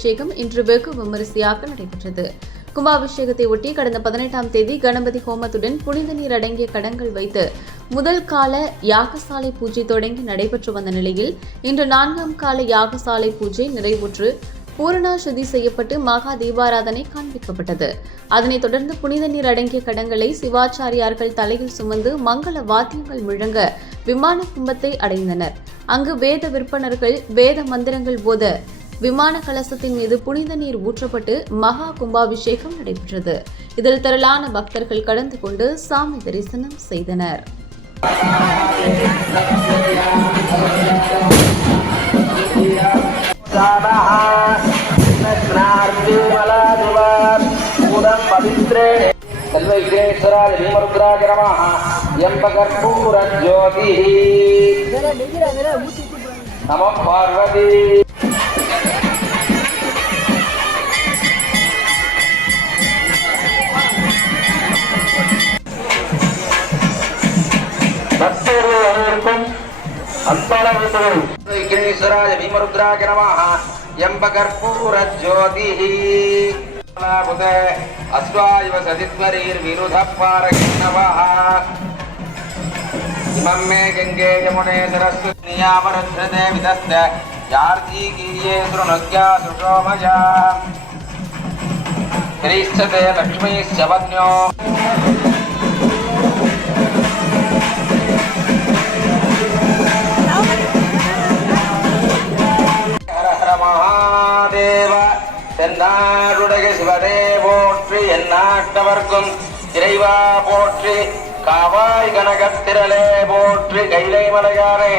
அபிஷேகம் இன்று வெகு விமரிசையாக நடைபெற்றது. கும்பாபிஷேகத்தை ஒட்டி கடந்த 18ஆம் தேதி கணபதி ஹோமத்துடன் புனித நீர் அடங்கிய கடங்கள் வைத்து முதல் கால யாகசாலை பூஜை தொடங்கி நடைபெற்று வந்த நிலையில் இன்று 4ஆம் கால யாகசாலை பூஜை நிறைவுற்று பூரணாசுதி செய்யப்பட்டு மகா தீபாராதனை காண்பிக்கப்பட்டது. அதனைத் தொடர்ந்து புனித நீர் அடங்கிய கடங்களை சிவாச்சாரியார்கள் தலையில் சுமந்து மங்கள வாத்தியங்கள் முழங்க விமான கும்பத்தை அடைந்தனர். அங்கு வேத விற்பனர்கள் வேத மந்திரங்கள் போத விமான கலசத்தின் மீது புனித நீர் ஊற்றப்பட்டு மகா கும்பாபிஷேகம் நடைபெற்றது. இதில் திரளான பக்தர்கள் கலந்து கொண்டு சாமி தரிசனம் செய்தனர். பக்தர்கள் அனைவருக்கும் அன்பான வேண்டுகோள். விக்னேஸ்வராய பீமருத்ராய நமஹ யம்பகர்பூர ஜோதிஹி லாபுத அஸ்வாயவ சதித்வரீர் விருத பாரகிணவஹ இமம் மே கங்கே யமுனே சரஸ்வதி நியாமரத்ரதே விதஸ்த யார்த்தி கீயே ஸ்ருணுக்யா சுஷோமயா கிரீஷ்டதே லக்ஷ்மீ சவன்யோ தென்னாடுடைய சிவனே போற்றி, எந்நாட்டவர்க்கும் இறைவா போற்றி, காவாய் கனகத்திரளே போற்றி, கைலை மலையானே